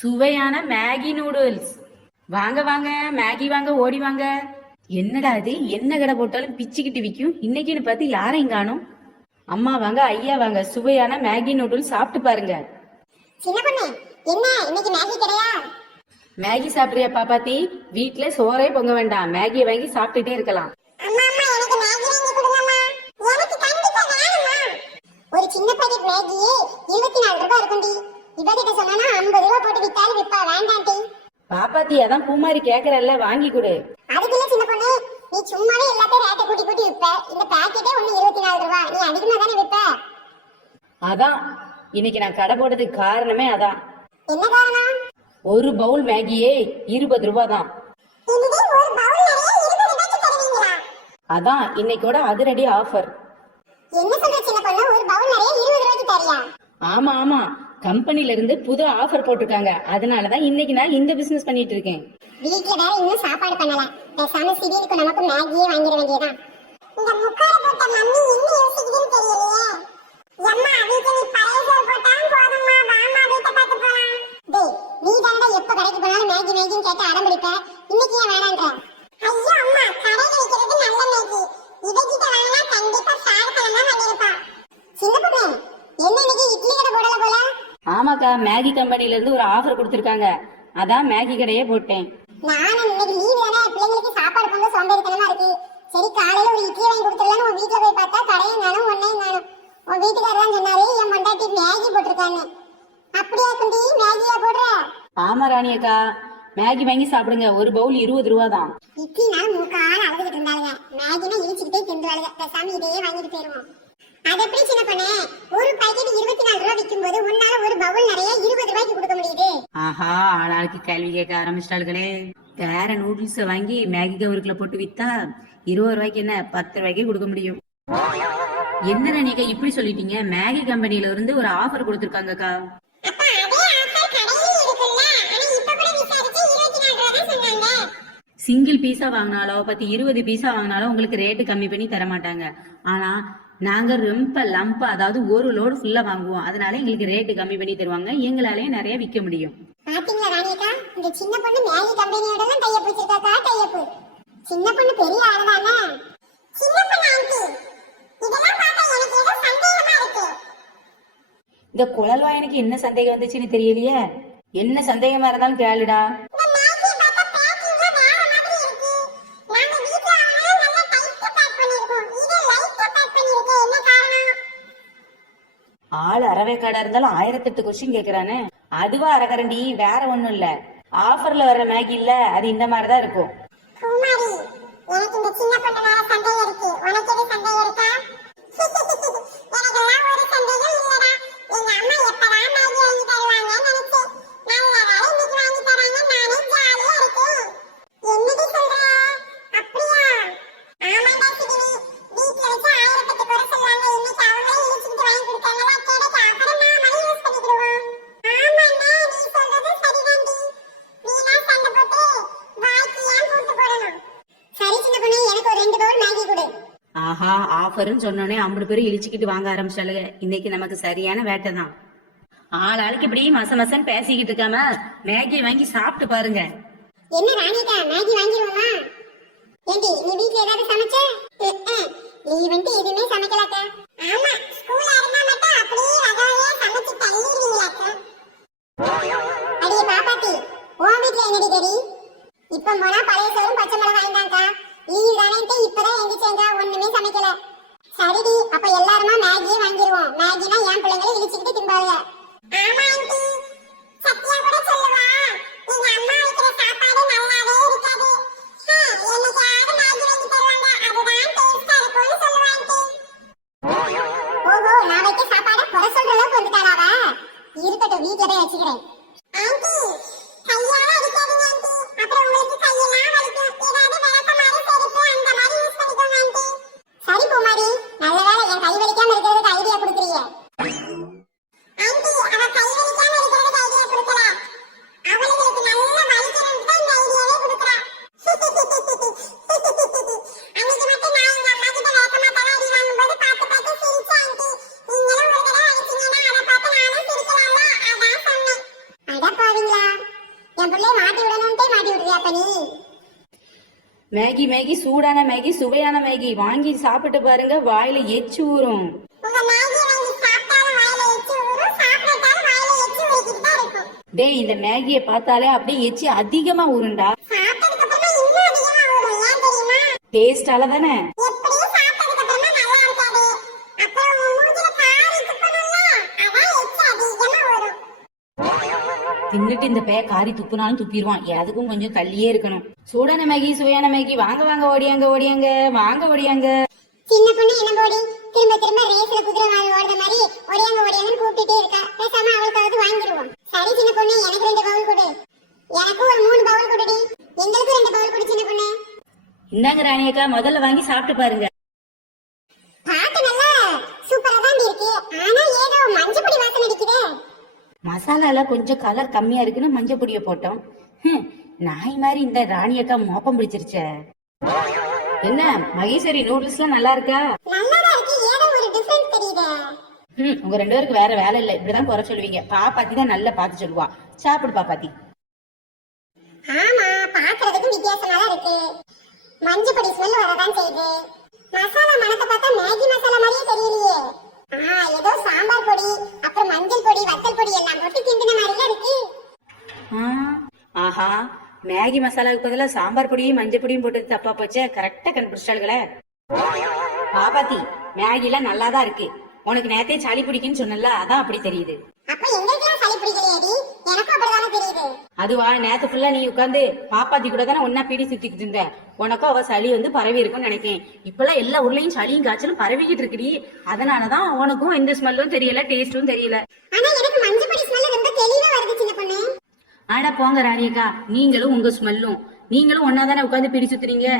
சுவையான Maggi noodles. வாங்க வாங்க, மேகி வாங்க, ஓடி வாங்க. என்னடா இது, என்ன கடை போட்டாலும் பிச்சுக்கிட்டு விற்கும். இன்னைக்குன்னு பார்த்து யாரையும் காணும். அம்மா வாங்க, ஐயா வாங்க, சுவையான மேகி நூடுல்ஸ் சாப்பிட்டு பாருங்க. சின்ன பொண்ணு, என்ன இன்னைக்கு மேகி கடையா? மேகி சாப்பிடுறியா பாப்பாத்தி? வீட்டுல சோறே பொங்க வேண்டாம், மேகியை வாங்கி சாப்பிட்டுட்டே இருக்கலாம். அம்மா அம்மா, எனக்கு மேகி வாங்கி கொடுங்கம்மா. எனக்கு கண்டிப்பா வேணும்மா. ஒரு சின்ன பாக்கெட் மேகியே 24 ரூபாய் இருக்கும்டி. இவகிட்ட சொன்னா 50 ரூபாய் போட்டு வித்தாலும் விப்பா. வேண்டாம்டி. பாப்பாத்தி, அதான் பூமாரி கேக்குறல்ல, வாங்கி கொடு. அதுக்குள்ள சின்ன பொண்ணு, நீ சும்மாவே எல்லாத்தையும் ரேட்டை கூட்டி கூட்டி விப்ப. இந்த பாக்கெட்டே ஒண்ணு 24 ரூபாய். நீ அதிகமா தானே விப்ப. அதான் இன்னைக்கு நான் கடை போட்டதுக்கு காரணமே அதான். என்ன காரணம்? ஒரு பவுல் மேகியே 20 ரூபாய் தான். இதுவே ஒரு பவுல் நிறைய 20 ரூபாய்க்கு தருவீங்களா? அதான் இன்னைக்கோட அதிரடி ஆஃபர். என்ன சொல்ற சின்ன பொண்ணு, ஒரு பவுல் நிறைய 20 ரூபாய்க்கு தரியா? ஆமா ஆமா, கம்பெனில இருந்து புது ஆஃபர் போட்டிருக்காங்க. அதனாலதான் இன்னைக்கு நான் இந்த பிசினஸ் பண்ணிட்டு இருக்கேன். வீட்ல வேற இன்னும் சாப்பாடு பண்ணல. பேசாம சிறியதுக்கு நமக்கு மேகியே வாங்கிட வேண்டியதான். இந்த முக்கார போட்ட மம்மி என்ன யோசிக்குதுன்னு தெரியலையே. அம்மா, வீட்ல நீ பழைய சோறு போட்டாலும் போதும்மா. வாமா, வீட்டை பார்த்து போலாம். டேய், நீ தாண்டா எப்ப கடைக்கு போனாலும் மேகி மேகின்னு கேட்டு அடம்பிடிப்ப. இன்னைக்கு ஏன் வேணான்ற? ஐயோ அம்மா, கடையில விக்கிறது நல்ல மேகி. இவகிட்ட வாங்கினா கண்டிப்பா சாரத்தனம் தான் பண்ணிருப்பா. சின்ன பொண்ணு, என்ன இன்னைக்கு இட்லி கடை போடல போல? ஆமாக்கா, மேகி கம்பெனில இருந்து ஒரு ஆஃபர் கொடுத்திருக்காங்க. அதான் மேகி கடையே போட்டேன். நானும் இன்னைக்கு லீவ் தானே, பிள்ளைங்களுக்கு சாப்பாடு பொங்க சோம்பேறித்தனமா இருக்கு. சரி, காலையில ஒரு இட்லி வாங்கி கொடுத்துடலான்னு உன் வீட்டுல போய் பார்த்தா கடையும் காணும், ஒன்னையும் காணும். உன் வீட்டுக்காரர் தான் சொன்னாரு, என் பொண்டாட்டி மேகி போட்டிருக்கான்னு. அப்படியா குண்டி, மேகியா போடுற? ஆமா ராணி அக்கா, மேகி வாங்கி சாப்பிடுங்க. ஒரு பவுல் 20 ரூபா தான். இட்லினா மூக்கால அழுதுகிட்டு இருந்தாளுங்க, மேகினா இழிச்சுக்கிட்டே தின்றாளுங்க. பேசாம இதையே வாங்கிட்டு போயிருவோம். அது எப்படி சின்ன பண்ணே, ஒரு பாக்கெட் 24 ரூபாய் விற்கும் போது உன்னால ஒரு பவுல் நிறைய 20 ரூபாய்க்கு கொடுக்க முடியுது? ஆஹா, ஆளாளுக்கு கேள்வி கேட்க ஆரம்பிச்சிட்டாளுகளே. வேற நூடுல்ஸ் வாங்கி மேகி கவருக்குள்ள போட்டு வித்தா 20 ரூபாய்க்கு என்ன 10 ரூபாய்க்கே கொடுக்க முடியும். என்ன நீங்க இப்படி சொல்லிட்டீங்க? மேகி கம்பெனில இருந்து ஒரு ஆஃபர் கொடுத்திருக்காங்கக்கா. அப்ப அதே ஆஃபர் கடையில இருக்குல்ல, ஆனா இப்ப கூட விசாரிச்சு 24 ரூபாய் தான் சொன்னாங்க. சிங்கிள் பீஸா வாங்கினாலோ 20 பீஸா வாங்கினாலும் உங்களுக்கு ரேட்டு கம்மி பண்ணி தர மாட்டாங்க. ஆனா நாங்க ரொம்ப லம்ப், அதாவது ஒரு லோடு ஃபுல்லா வாங்குவோம். அதனால எங்களுக்கு ரேட்டு கம்மி பண்ணி தருவாங்க. எங்களாலேயே நிறைய விற்க முடியும். பாத்தீங்களா ராணியக்கா, இந்த சின்ன பொண்ணு மேகி கம்பெனியோட தான் டைப் வச்சிருக்காக்கா. டைப் சின்ன பொண்ணு பெரிய ஆளுதானே. சின்ன பொண்ணு ஆண்டி, இதெல்லாம் பார்த்தா எனக்கு ஏதோ சந்தேகமா இருக்கு. இந்த குழல்வாயனுக்கு என்ன சந்தேகம் வந்துச்சுன்னு தெரியலையே. என்ன சந்தேகமா இருந்தாலும் கேளுடா. ஆள் அரவேக்காடா இருந்தாலும் 1008 கொஸ்டின் கேக்குறானே. அதுவா அரகரண்டி, வேற ஒண்ணும் இல்ல. ஆஃபர்ல வர்ற மேகி இல்ல, அது இந்த மாதிரிதான் இருக்கும். பூமாரி, எனக்கு இந்த சின்ன பொண்ணு மேல சந்தேகம் இருக்கு. உனக்கு எது சந்தேகம் இருக்கா? எனக்கெல்லாம் ஒரு சந்தேகம் இல்லடா. எங்க அம்மா எப்பதான் மேகி வாங்கி தருவாங்கன்னு நினைச்சேன். நல்ல வேளை இன்னைக்கு வாங்கி தராங்க. நானே ஜாலியா இருக்கேன். என்னடி சொல்ற? அப்படியா? ஆமாடா சிகினி, வீட்ல வச்சு 1008 குறை சொல்லுவாங்க. இன்னைக்கு அவங்களே இழுச்சுக்கிட்டு வாங்கி கொடுத்தாங்களா, கேடைக்கு அப்புறம் நாமளே யூஸ் பண்ணிக்கிடுவோம். ஆமாண்ணா, நீ சொல்றது சரிதாண்டி. வீணா சண்டை போட்டு வாய்க்கு ஏன் போட்டு போடணும்? சரி சின்ன பொண்ணு, எனக்கு ஒரு 2 பவுல் மேகி கொடு. ஆஹா, ஆஃபர்னு சொன்னோடனே 50 பேர் இழிச்சுக்கிட்டு வாங்க ஆரம்பிச்சாளுங்க. இன்னைக்கு நமக்கு சரியான வேட்டை தான். ஆளாளுக்கு இப்படி மசன் பேசிக்கிட்டு இருக்காம மேகி வாங்கி சாப்பிட்டு பாருங்க. என்ன ராணிக்கா, மேகி வாங்கிடுவோமா? ஏண்டி, நீ வீட்ல ஏதாவது சமைச்ச? நீ வந்து எதுவுமே சமைக்கலாக்கா. ஆமா, ஸ்கூல்ல இருந்தா மட்டும் அப்படியே வகையா சமைச்சு தள்ளிடுவீங்களாக்கா. அடியே பாப்பாத்தி, உன் வீட்ல என்னடி கறி? இப்ப போனா பழைய சோறும் பச்சை மிளகாய் வாங்கிட்டாங்கக்கா. லீவ் தானேன்ட்டு இப்பதான் எந்திரிச்சேங்க, ஒண்ணுமே சமைக்கல. சரிடி, அப்ப எல்லாருமா மேகியே வாங்கிடுவோம். மேகினா என் பிள்ளைங்களை இழிச்சுக்கிட்டு திம்பாங்க. ஆமா ஆண்டி, சத்யா கூட சொல்லுவா, எங்க அம்மா வைக்கிற சாப்பாடு நல்லாவே இருக்காது. என்னைக்காவது மேகி வாங்கி தருவாங்க, அதுதான் டேஸ்டா இருக்கும்னு சொல்லுவா ஆண்டி. ஓஹோ, நான் வைக்க சாப்பாட குறை சொல்ற அளவுக்கு வந்துட்டாளாவ? இருக்கட்டும், வீட்ல போய் வச்சுக்கிறேன். ஆண்டி, கையால அடிக்காதீங்க ஆண்டி, அப்புறம் உங்களுக்கு கையெல்லாம் வலிக்கும். ஏதாவது விளக்கமாறு செருப்பு அந்த மாதிரி யூஸ் பண்ணிக்கோங்க ஆண்டி. சரி பூமாரி, நல்ல வேளை என் கை வலிக்காம இருக்கிறதுக்கு ஐடியா கொடுக்குறீங்க. ஆண்டி, அவ கை வலிக்காம இருக்கிறதுக்கு ஐடியா கொடுக்கல, அவளுக்கு நல்ல வலிக்கணும்னு தான் இந்த ஐடியாவே கொடுக்குறா. அன்னைக்கு மட்டும் நான் எங்க அம்மா கிட்ட விளக்கமா தர அடி வாங்கும்போது பார்த்து பார்த்து சிரிச்சேன் ஆண்டி. நீங்களும் ஒரு தடவை அடிச்சீங்கன்னா அதை பார்த்து நானும் சிரிக்கலாம்ல, அதான் சொன்னேன். அட பாவீங்களா, என் பிள்ளைய மாட்டி விடணும்ட்டே மாட்டி விடுறியா அப்ப நீ? மேகி மேகி சூடான மேகி சுவையான மேகி வாங்கி சாப்பிட்டு பாருங்க, வாயில எச்சு ஊறும். உங்க மேகி வாங்கி சாப்பிட்டாலும் வாயில எச்சி ஊறும், சாப்பிட்டாலும் வாயில எச்சி ஊறிக்கிட்டு தான் இருக்கும். டேய், இந்த மேகியை பார்த்தாலே அப்படியே எச்சி அதிகமா ஊறுண்டா. சாப்பிட்டதுக்கு அப்புறமா இன்னும் அதிகமா ஊறும். ஏன் தெரியுமா? டேஸ்டால தானே. எப்படியும் சாப்பிட்டதுக்கு அப்புறமா நல்லா இருக்காது. அப்புறம் உன் மூஞ்சில காரி துப்பணும்ல, அதான் எச்சி அதிகமா ஊறும். தின்னுட்டு இந்த பேய காரி துப்புனாலும் துப்பிடுவான். அதுக்கும் கொஞ்சம் தள்ளியே இருக்கணும். சூடான மேகி சுவையான மேகி வாங்க வாங்க ஓடியாங்க ஓடியாங்க வாங்க ஓடியாங்க. சின்ன பொண்ணு என்ன போடி திரும்ப திரும்ப ரேஸ்ல குதிரை வாழ ஓடுற மாதிரி ஓடியாங்க ஓடியாங்கன்னு கூப்பிட்டுட்டே இருக்கா. பேசாம அவளுக்காவது வாங்கிடுவோம். சரி சின்ன பொண்ணு, எனக்கு 2 பவுல் கொடு. எனக்கு ஒரு 3 பவுல் கொடுடி. எங்களுக்கு 2 பவுல் கொடு சின்ன பொண்ணு. இந்தாங்க ராணியக்கா, முதல்ல வாங்கி சாப்பிட்டு பாருங்க. பாட்டு நல்லா சூப்பரா தான் இருக்கு. ஆனா ஏதோ மஞ்சள் பொடி வாசனை அடிக்குதே. மசாலால கொஞ்சம் கலர் கம்மியா இருக்குன்னு மஞ்சள் பொடியை போட்டோம். நாய் மாதிரி இந்த ராணியக்கா மோப்பம் பிடிச்சிருச்சே. என்ன மகேஸ்வரி, நூடுல்ஸ்லாம் நல்லா இருக்கா? நல்லாதான் இருக்கு. ஏதோ ஒரு டிஃபரன்ஸ் தெரியுதே. உங்க 2 பேருக்கு வேற வேலை இல்ல, இப்படிதான் குறை சொல்லுவீங்க. பாப்பாத்தி தான் நல்லா பார்த்து சொல்லுவா. சாப்பிடு பாப்பாத்தி. ஆமா, பாக்குறதுக்கு வித்தியாசமா தான் இருக்கு. மஞ்சள் பொடி ஸ்மெல் வரதான் செய்யுது. மசாலா மணக்க பார்த்தா மேகி மசாலா மாதிரியே தெரியலையே. ஏதோ சாம்பார் பொடி அப்புறம் மஞ்சள் பொடி வத்தல் பொடி எல்லாம் போட்டு கிண்டின மாதிரிலாம் இருக்கு. ஆஹா, மேகி மசாலாவுக்கு பதிலாக சாம்பார் பொடியும் மஞ்சள் பொடியும் போட்டது தப்பா போச்சே. கரெக்டா கண்டுபிடிச்சாளுகளே. பாப்பாத்தி, மேகிலாம் நல்லா தான் இருக்கு. உனக்கு நேத்தே சளி பிடிக்குன்னு சொன்னல, அதான் அப்படி தெரியுது. அப்ப எங்களுக்கெல்லாம் சளி பிடிக்கலையேடி? எனக்கும் அப்படிதானே தெரியுது. அதுவா, நேத்து ஃபுல்லா நீ உட்காந்து பாப்பாத்தி கூட தானே ஒன்னா பீடி சுத்திக்கிட்டு இருந்த. உனக்கும் அவ சளி வந்து பரவி இருக்குன்னு நினைக்கிறேன். இப்பெல்லாம் எல்லா ஊர்லயும் சளியும் காய்ச்சலும் பரவிக்கிட்டு இருக்குடி. அதனாலதான் உனக்கும் எந்த ஸ்மெல்லும் தெரியல, டேஸ்டும் தெரியல. ஆனா எனக்கு மஞ்சள் பொடி ஸ்மெல் ரொம்ப தெளிவா வருது சின்ன பொண்ணு. ஆடா போங்க ராணியக்கா, நீங்களும் உங்க ஸ்மெல்லும் நீங்களும் ஒன்னாதானே உட்காந்து பிடி சுத்துறீங்க.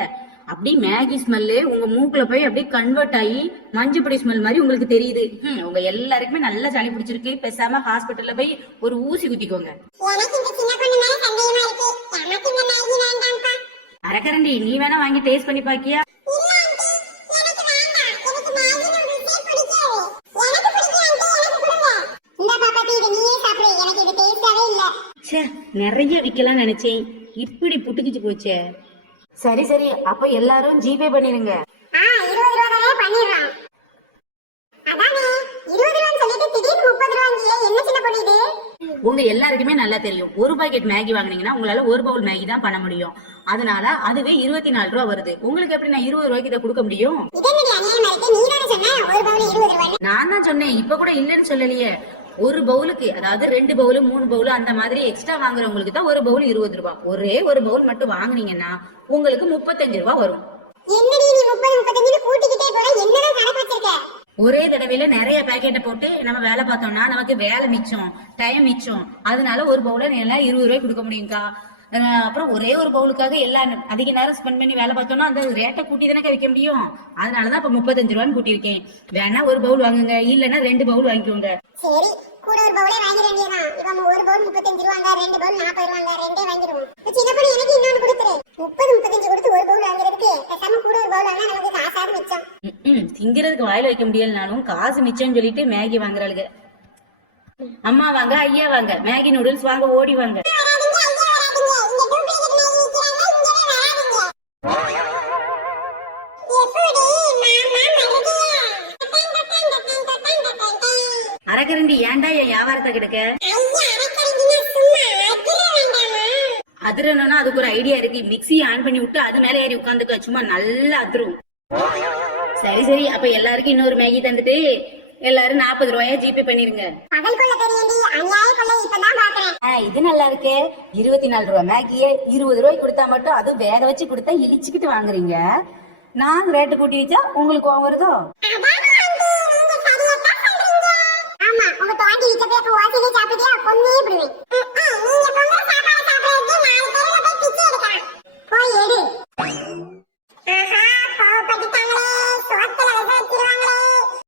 அப்படி மேகி ஸ்மெல்லு உங்க மூக்குல போய் அப்படியே கன்வெர்ட் ஆகி மஞ்சள் பொடி ஸ்மெல் மாதிரி உங்களுக்கு தெரியுது. உங்க எல்லாருக்குமே நல்லா சளி பிடிச்சிருக்கு. பேசாம ஹாஸ்பிட்டல்ல போய் ஒரு ஊசி குத்திக்கோங்க. எனக்கு இந்த சின்ன பொண்ணு மேல சந்தேகமா இருக்கு. எனக்கு இந்த மேகி வேண்டாம்ப்பா. அரக்கரண்டி, நீ வேணா வாங்கி டேஸ்ட் பண்ணி பாக்கியா? இல்ல ஆண்டி, எனக்கு வேண்டாம். எனக்கு மேகி நூடுல்ஸே பிடிக்காது. எனக்கு பிடிக்கும் ஆண்டி, எனக்கு கொடுங்க. இந்த பாப்பாத்தி, இதை நீயே சாப்பிடு. எனக்கு இது டேஸ்டாவே இல்ல. ச்சே, நிறைய விக்கலாம் நினைச்சேன், இப்படி புட்டுக்கிச்சு போச்சே. சரி சரி, அப்ப எல்லாரும் ஜிபே பண்ணிருங்க. 20 ரூபா தானே பண்ணிடுறோம். அதானே 20 ரூபான்னு சொல்லிட்டு திடீர்னு 30 ரூபாங்கியே. என்ன சின்ன பொண்ணு இது? உங்க எல்லாருக்குமே நல்லா தெரியும், ஒரு பாக்கெட் மேகி வாங்குனீங்கன்னா உங்களால ஒரு பவுல் மேகி தான் பண்ண முடியும். அதனால அதுவே 24 ரூபா வருது. உங்களுக்கு எப்படி நான் 20 ரூபாய்க்கு இதை கொடுக்க முடியும்? இதென்னடி அநியாயமா இருக்கு? நீ தானே சொன்ன ஒரு பவுல் 20 ரூபான்னு. நான் தான் சொன்னேன், இப்ப கூட இல்லைன்னு சொல்லலையே. ஒரு பவுலுக்கு, அதாவது 2 பவுல் 3 பவுல் அந்த மாதிரி எக்ஸ்ட்ரா வாங்குறவங்களுக்கு தான் ஒரு பவுல் 20 ரூபாய். ஒரே ஒரு பவுல் மட்டும் வாங்குனீங்கன்னா உங்களுக்கு 35 ரூபாய் வரும். என்னடி நீ 30 35 கூட்டிக்கிட்டே போற? என்னதான் கணக்கு வச்சிருக்க? ஒரே தடவையில நிறைய பாக்கெட்டை போட்டு நம்ம வேலை பார்த்தோம்னா நமக்கு வேலை மிச்சம், டைம் மிச்சம். அதனால ஒரு பவுல எல்லாம் 20 ரூபாய் கொடுக்க முடியும்க்கா. அப்புறம் ஒரே ஒரு பவுலுக்காக எல்லாம் அதிக நேரம் ஸ்பெண்ட் பண்ணி வேலை பார்த்தோம்னா அந்த ரேட்டை கூட்டி தானே விற்க முடியும். அதனாலதான் இப்ப 35 ரூபான்னு கூட்டியிருக்கேன். வேணா ஒரு பவுல் வாங்குங்க, இல்லைன்னா 2 பவுல் வாங்கிக்கோங்க. சரி, கூட ஒரு பவுலே வாங்கிட வேண்டியதான். இவன் ஒரு பவுல் 35 ரூபாங்க, 2 பவுல் 40 ரூபாங்க. ரெண்டே வாங்கிடுவோம். சின்ன பொண்ணு, எனக்கு இன்னொன்னு கொடுத்துரு. 30 35 கொடுத்து ஒரு பவுல் வாங்குறதுக்கு பேசாம கூட ஒரு பவுல் வாங்கினா நமக்கு காசாவது மிச்சம். திங்கிறதுக்கு வாயில வைக்க முடியலனாலும் காசு மிச்சம்னு சொல்லிட்டு மேகி வாங்குறாளுங்க. அம்மா வாங்க, ஐயா வாங்க, மேகி நூடுல்ஸ் வாங்க, ஓடி வாங்க. அரக்கரண்டி, ஏன்டா என் வியாபாரத்தை கெடுக்க? அதிரணும்னா அதுக்கு ஒரு ஐடியா இருக்கு. மிக்ஸி ஆன் பண்ணி விட்டு அது மேல ஏறி உட்காந்துக்க, சும்மா நல்லா அதிரும். சரி சரி, அப்ப எல்லாருக்கும் இன்னொரு மேகி தந்துட்டு எல்லாரும் 40 ரூபாயா ஜிபே பண்ணிருங்க. இது நல்லா இருக்கே. 24 ரூபாய் மேகிய 20 ரூபாய்க்கு கொடுத்தா மட்டும், அது வேக வச்சு கொடுத்தா இழிச்சுக்கிட்டு வாங்குறீங்க. நாங்க ரேட்டு கூட்டி வச்சா உங்களுக்கு கோவம் வருதோ? ஆமா, உங்க பாட்டி வீட்டுல போய் வாசிலே சாப்பிட்டியா? பொண்ணே விடுவேன்.